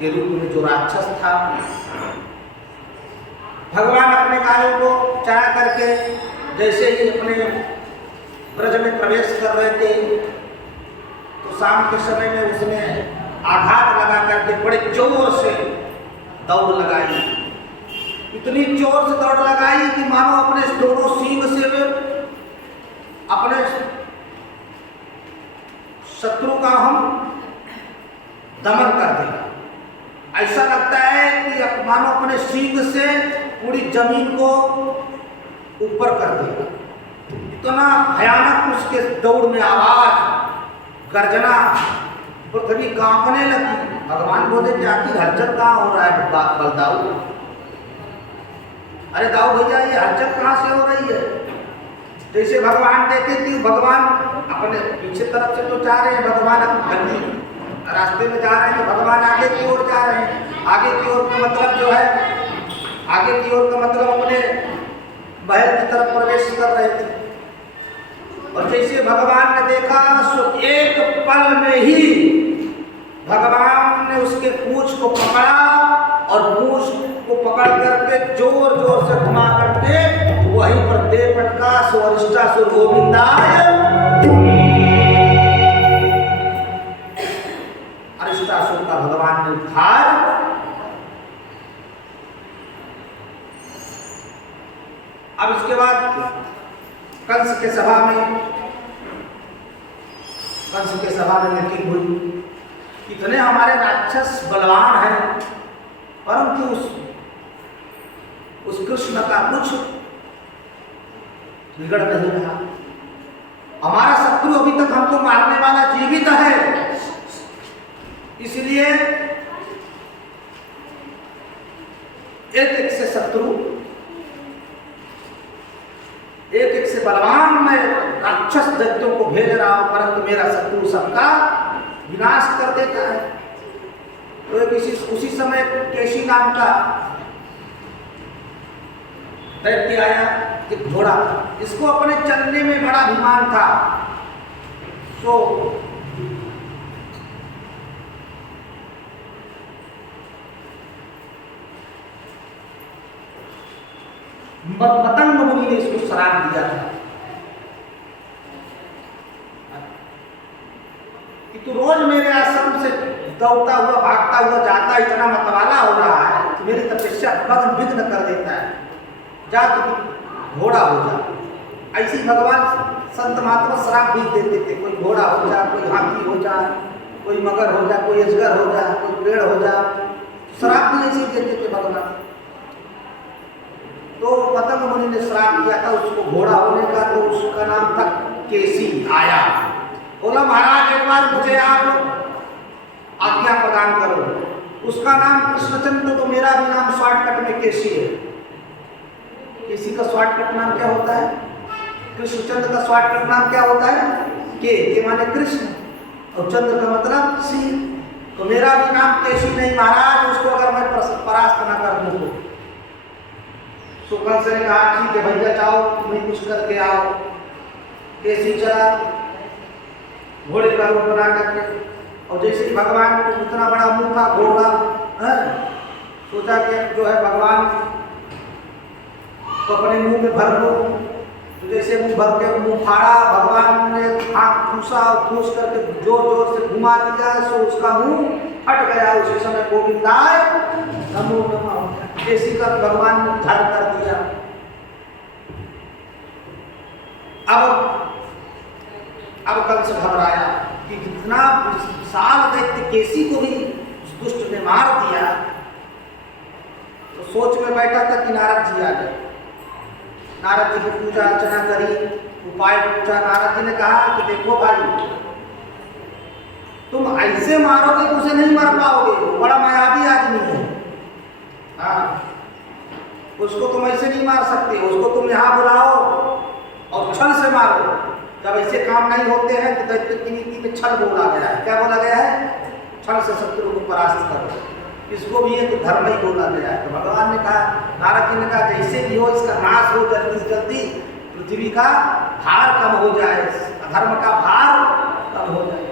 के रूप में जो राक्षस था, भगवान अपने गायों को चरा करके जैसे ही अपने ब्रज में प्रवेश कर रहे थे तो शाम के समय में उसने आघात लगा करके बड़े जोर से दौड़ लगाई। इतनी जोर से दौड़ लगाई कि मानो अपने दोनों सींग से अपने शत्रु का हम दमन कर देगा। ऐसा लगता है कि मानो अपने सींग से पूरी जमीन को ऊपर कर देगा। इतना भयानक उसके दौड़ में आवाज, गर्जना, पृथ्वी कांपने लगी। भगवान बोले कि आखिर हलचल कहाँ हो रहा है बलदाऊ? अरे दाऊ भैया, ये हलचल कहाँ से हो रही है? जैसे भगवान देखे कि भगवान अपने पीछे तरफ से तो जा रहे हैं, भगवान अपनी रास्ते में जा रहे हैं, तो भगवान आगे की ओर जा रहे हैं। आगे की ओर का मतलब जो है, आगे की ओर का मतलब अपने महल की तरफ प्रवेश कर रहे थे। और जैसे भगवान ने देखा सो एक पल में ही भगवान ने उसके पूंछ को पकड़ा और पूंछ को पकड़ करके जोर जोर से घुमा करके वहीं पर दे पटका। सो अरिष्टासुर गोविंदाय, अरिष्टासुर का भगवान ने उद्धार। अब इसके बाद कंस के सभा में मीटिंग हुई। इतने हमारे राक्षस बलवान हैं, परंतु उस कृष्ण का कुछ बिगड़ नहीं रहा। हमारा शत्रु अभी तक हमको मारने वाला जीवित है, इसलिए एक एक से शत्रु, एक एक से बलवान मैं राक्षस दैत्यों को भेज रहा हूं, परंतु मेरा शत्रु सबका विनाश कर देता है। तो उसी समय केशी नाम का दैत्य आया, एक घोड़ा, इसको अपने चलने में बड़ा अभिमान था। तो पतंग मुनि ने इसको श्राप दिया था कि तू रोज मेरे आश्रम से दौड़ता हुआ भागता हुआ जाता, इतना मतवाला हो रहा है कि मेरी तपस्या विघ्न कर देता है। जा तू घोड़ा हो जा। ऐसी भगवान संत महात्मा श्राप भी देते थे, कोई घोड़ा हो जा, कोई हाथी हो जा, कोई मगर हो जा, कोई अजगर हो जा, कोई पेड़ हो जा। श्राप भी ऐसे देते थे भगवान। तो पतंग मुनि ने श्राप दिया था उसको घोड़ा होने का, तो उसका नाम था केसी। आया, बोला महाराज एक बार मुझे आप आज्ञा प्रदान करो। उसका नाम कृष्णचंद्र, तो मेरा भी नाम शॉर्टकट में केसी है। केसी का शॉर्टकट नाम क्या होता है? कृष्णचंद्र का शॉर्टकट नाम क्या होता है? के माने कृष्ण और चंद्र का मतलब सिंह। तो मेरा भी नाम केसी नहीं महाराज, उसको अगर मैं परास्त न कर दूं तो कंस ने कहा ठीक है भैया जाओ, तुम्हें कुछ करके आओ। केसी चला घोड़े का रूप बना करके, और जैसे भगवान को इतना बड़ा मुंह था घोड़ा, सोचा कि जो है भगवान तो अपने मुंह में भर लो। तो जैसे मुंह भर के मुंह फाड़ा, भगवान ने आँख ठूसा और ठूस करके जोर जोर से घुमा दिया, सो उसका मुंह हट गया। उसी समय गोविंदाय नमो नमः केसी का भगवान ने उद्धार कर दिया। अब कंस घबराया कि इतना विशाल दैत्य केसी को भी दुष्ट ने मार दिया। तो सोच में बैठा था कि नारद जी आ गए। नारद जी की पूजा अर्चना करी, उपाय पूछा। नारद जी ने कहा कि देखो भाई, तुम ऐसे मारोगे तो उसे नहीं मार पाओगे, वो बड़ा मायावी आदमी है। हाँ, उसको तुम ऐसे नहीं मार सकते, उसको तुम यहाँ बुलाओ और छल से मारो। जब ऐसे काम नहीं होते हैं तो दैत्य की नीति में छल बोला गया है। क्या बोला गया है? छल से शत्रु को परास्त करो। इसको भी एक धर्म ही बोला गया है। तो भगवान ने कहा, नारद जी ने कहा जैसे भी हो इसका नाश हो जल्दी से जल्दी, पृथ्वी का भार कम हो जाए, अधर्म का भार कम हो जाए।